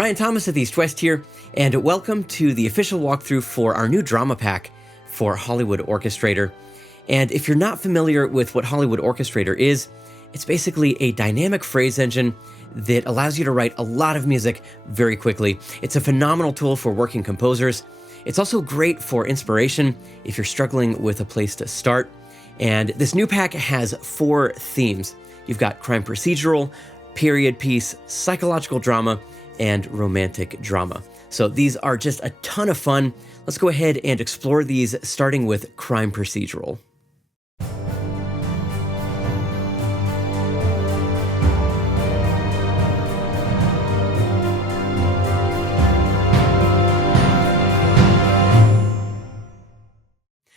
Ryan Thomas of EastWest here, and welcome to the official walkthrough for our new drama pack for Hollywood Orchestrator. And if you're not familiar with what Hollywood Orchestrator is, it's basically a dynamic phrase engine that allows you to write a lot of music very quickly. It's a phenomenal tool for working composers. It's also great for inspiration if you're struggling with a place to start. And this new pack has 4 themes. You've got crime procedural, period piece, psychological drama, and romantic drama. So these are just a ton of fun. Let's go ahead and explore these, starting with crime procedural.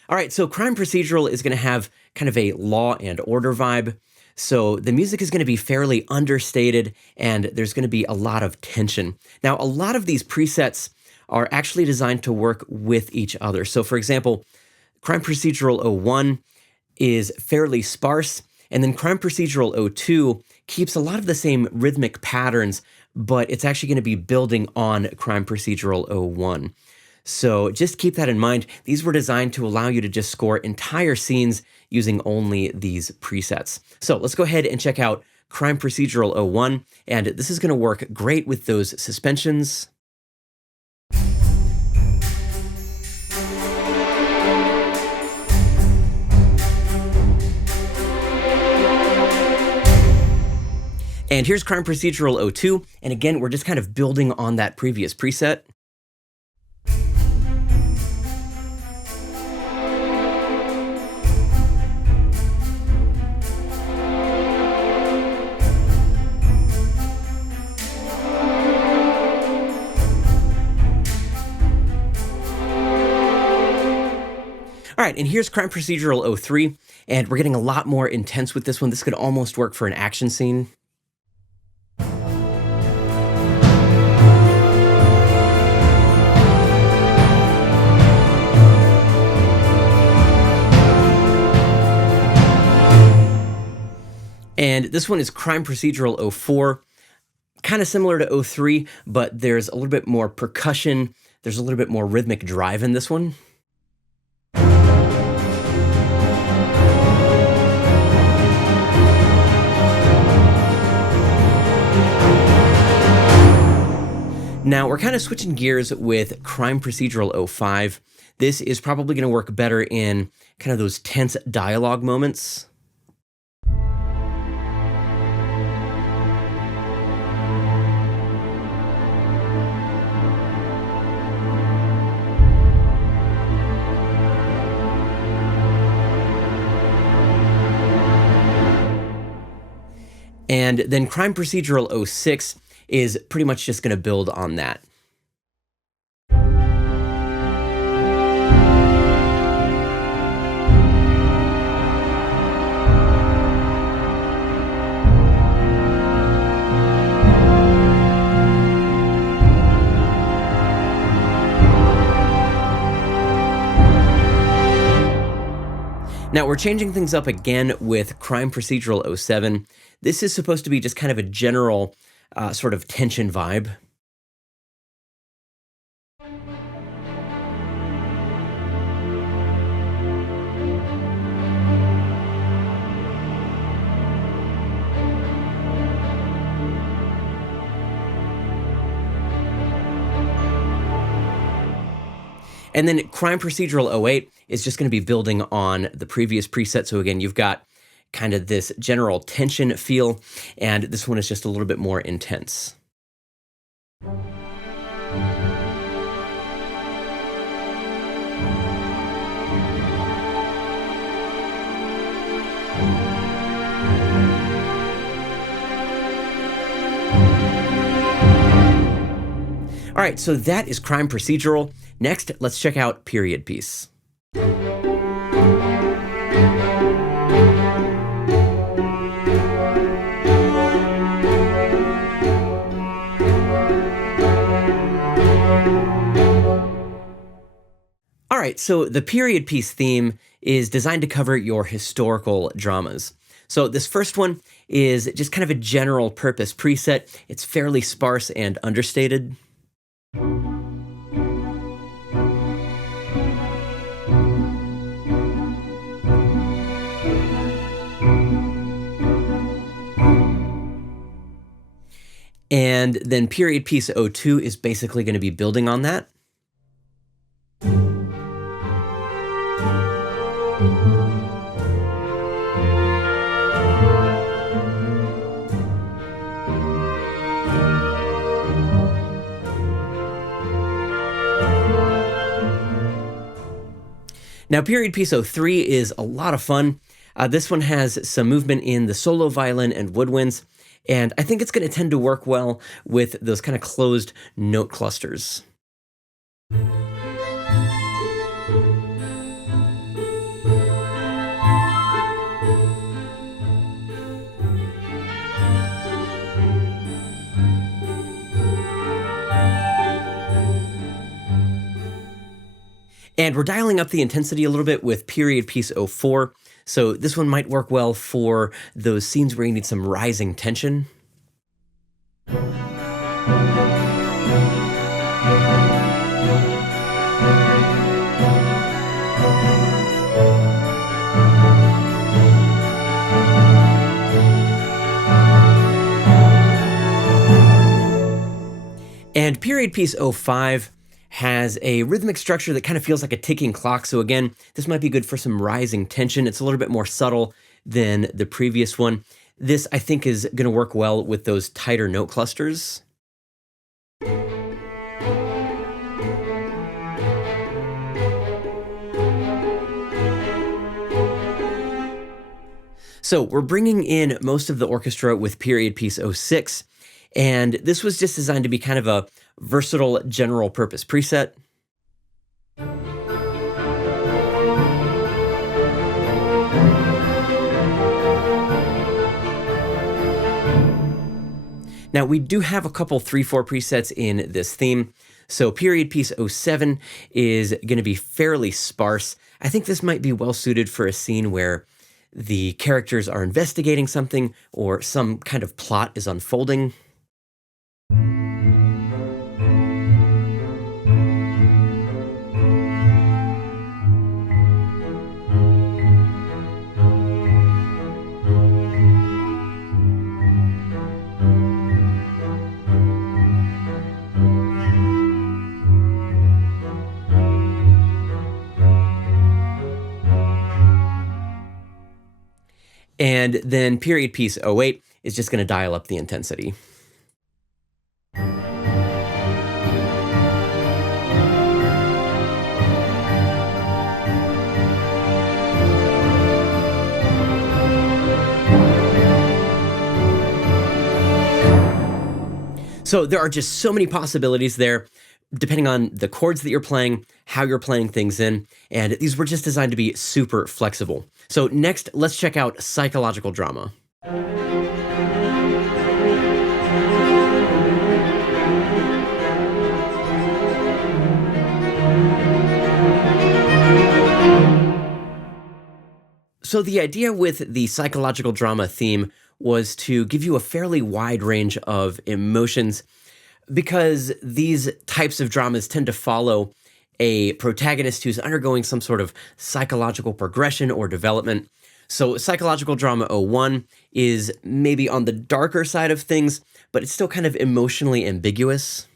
All right, so crime procedural is going to have kind of a law and order vibe. So the music is going to be fairly understated, and there's going to be a lot of tension. Now, a lot of these presets are actually designed to work with each other. So for example, Crime Procedural 01 is fairly sparse, and then Crime Procedural 02 keeps a lot of the same rhythmic patterns, but it's actually going to be building on Crime Procedural 01. So just keep that in mind. These were designed to allow you to just score entire scenes using only these presets. So let's go ahead and check out Crime Procedural 01, and this is going to work great with those suspensions. And here's Crime Procedural 02, and again, we're just kind of building on that previous preset. All right, and here's Crime Procedural 03, and we're getting a lot more intense with this one. This could almost work for an action scene. And this one is Crime Procedural 04, kind of similar to 03, but there's a little bit more percussion. There's a little bit more rhythmic drive in this one. Now, we're kind of switching gears with Crime Procedural 05. This is probably going to work better in kind of those tense dialogue moments. And then Crime Procedural 06 is pretty much just going to build on that. Now we're changing things up again with Crime Procedural 07. This is supposed to be just kind of a general sort of tension vibe. And then Crime Procedural 08 is just going to be building on the previous preset. So again, you've got kind of this general tension feel, and this one is just a little bit more intense. All right, so that is Crime Procedural. Next, let's check out Period Piece. right, so the period piece theme is designed to cover your historical dramas. So this first one is just kind of a general purpose preset. It's fairly sparse and understated. And then period piece O2 is basically going to be building on that. Now, period piece O3 is a lot of fun. This one has some movement in the solo violin and woodwinds, and I think it's going to tend to work well with those kind of closed note clusters. And we're dialing up the intensity a little bit with period piece O4. So this one might work well for those scenes where you need some rising tension. And period piece O5 has a rhythmic structure that kind of feels like a ticking clock. So again, this might be good for some rising tension. It's a little bit more subtle than the previous one. This, I think, is going to work well with those tighter note clusters. So we're bringing in most of the orchestra with period piece O6. And this was just designed to be kind of a versatile general purpose preset. Now, we do have a couple 3/4 presets in this theme. So period piece O7 is going to be fairly sparse. I think this might be well suited for a scene where the characters are investigating something or some kind of plot is unfolding. And then period piece O8 is just going to dial up the intensity. So there are just so many possibilities there, depending on the chords that you're playing, how you're playing things in, and these were just designed to be super flexible. So next, let's check out psychological drama. So the idea with the psychological drama theme was to give you a fairly wide range of emotions, because these types of dramas tend to follow a protagonist who's undergoing some sort of psychological progression or development. So psychological drama O1 is maybe on the darker side of things, but it's still kind of emotionally ambiguous.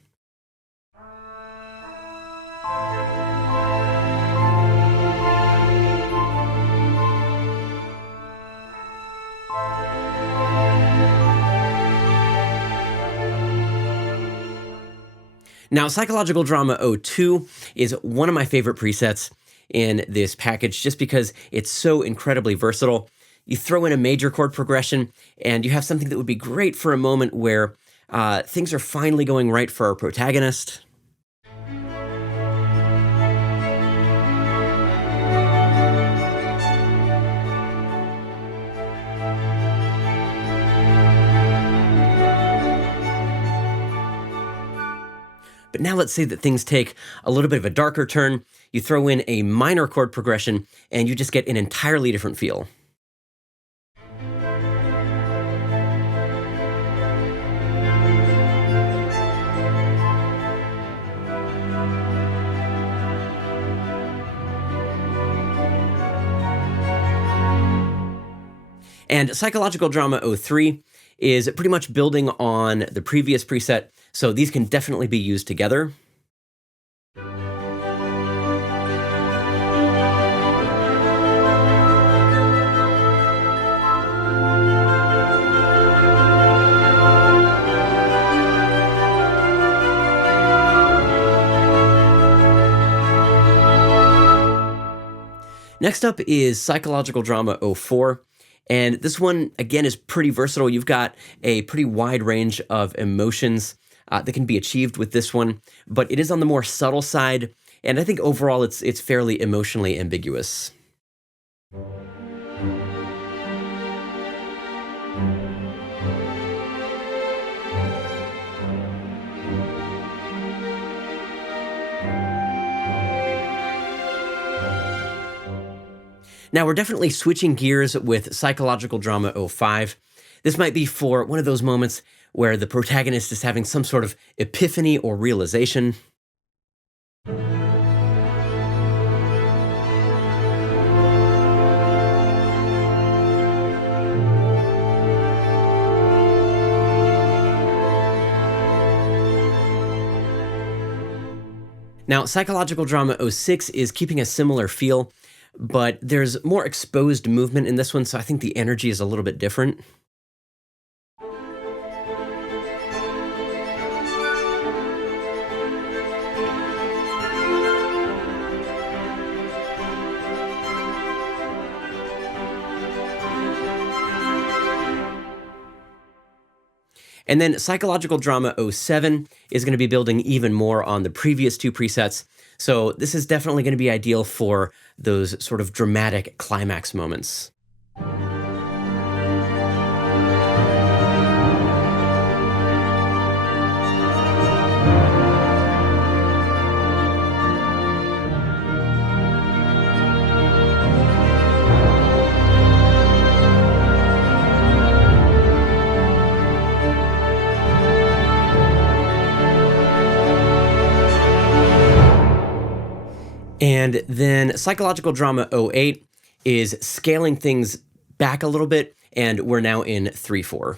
Now, psychological drama O2 is one of my favorite presets in this package just because it's so incredibly versatile. You throw in a major chord progression and you have something that would be great for a moment where things are finally going right for our protagonist. But now let's say that things take a little bit of a darker turn. You throw in a minor chord progression and you just get an entirely different feel. And Psychological Drama 03 is pretty much building on the previous preset, so these can definitely be used together. Next up is Psychological Drama 04. And this one, again, is pretty versatile. You've got a pretty wide range of emotions that can be achieved with this one, but it is on the more subtle side. And I think overall it's fairly emotionally ambiguous. Now, we're definitely switching gears with Psychological Drama 05. This might be for one of those moments where the protagonist is having some sort of epiphany or realization. Now, Psychological Drama 06 is keeping a similar feel, but there's more exposed movement in this one, so I think the energy is a little bit different. And then Psychological Drama 07 is going to be building even more on the previous two presets. So this is definitely going to be ideal for those sort of dramatic climax moments. And then Psychological Drama 08 is scaling things back a little bit, and we're now in 3/4.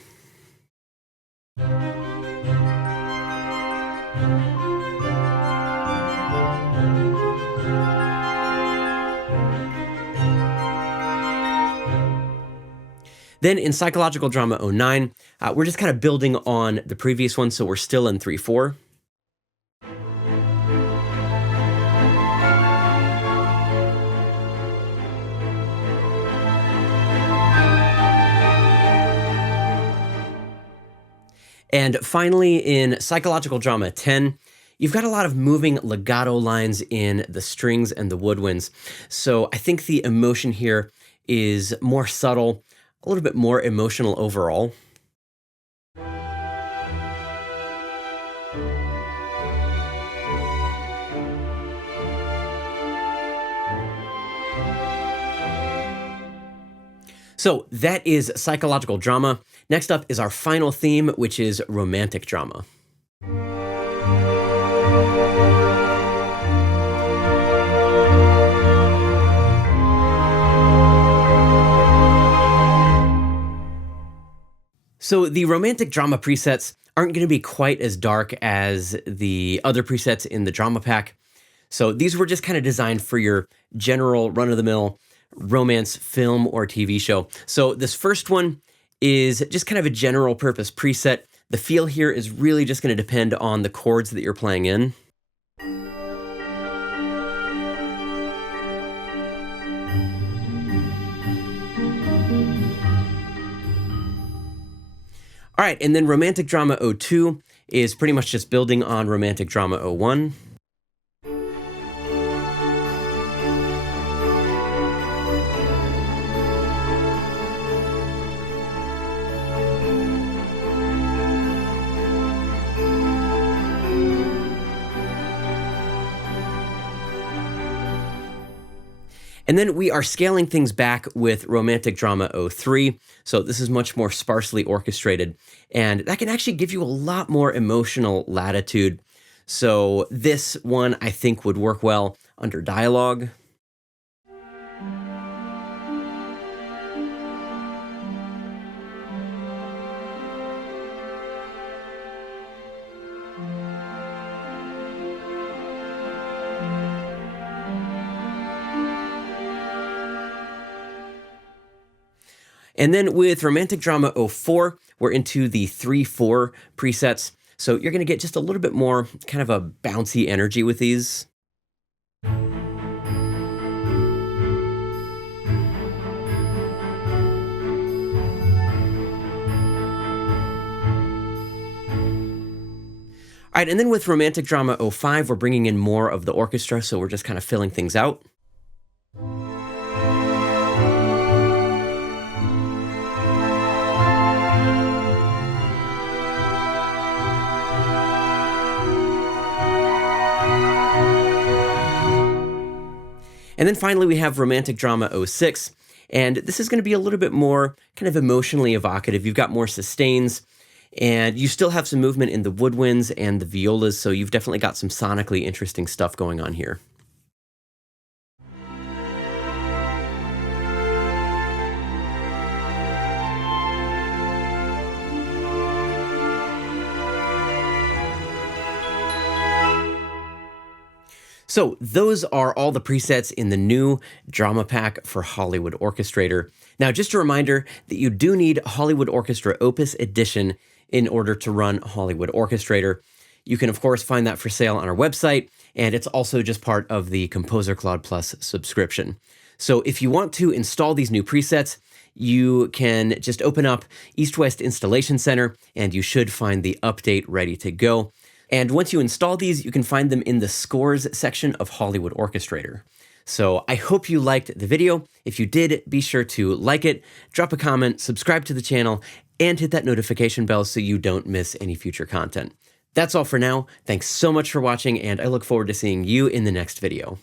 Then in Psychological Drama 09, we're just kind of building on the previous one, so we're still in 3/4. And finally, in Psychological Drama 10, you've got a lot of moving legato lines in the strings and the woodwinds. So I think the emotion here is more subtle, a little bit more emotional overall. So that is Psychological Drama. Next up is our final theme, which is Romantic Drama. So the Romantic Drama presets aren't going to be quite as dark as the other presets in the Drama Pack. So these were just kind of designed for your general run-of-the-mill romance film or TV show. So this first one is just kind of a general purpose preset. The feel here is really just going to depend on the chords that you're playing in. All right, and then Romantic Drama 02 is pretty much just building on Romantic Drama 01. And then we are scaling things back with Romantic Drama 03. So this is much more sparsely orchestrated. And that can actually give you a lot more emotional latitude. So this one, I think, would work well under dialogue. And then with Romantic Drama 04, we're into the 3/4 presets. So you're going to get just a little bit more kind of a bouncy energy with these. All right, and then with Romantic Drama 05, we're bringing in more of the orchestra, so we're just kind of filling things out. And then finally, we have Romantic Drama 06, and this is going to be a little bit more kind of emotionally evocative. You've got more sustains, and you still have some movement in the woodwinds and the violas, so you've definitely got some sonically interesting stuff going on here. So those are all the presets in the new drama pack for Hollywood Orchestrator. Now, just a reminder that you do need Hollywood Orchestra Opus Edition in order to run Hollywood Orchestrator. You can, of course, find that for sale on our website, and it's also just part of the Composer Cloud Plus subscription. So if you want to install these new presets, you can just open up EastWest Installation Center, and you should find the update ready to go. And once you install these, you can find them in the scores section of Hollywood Orchestrator. So I hope you liked the video. If you did, be sure to like it, drop a comment, subscribe to the channel, and hit that notification bell so you don't miss any future content. That's all for now. Thanks so much for watching, and I look forward to seeing you in the next video.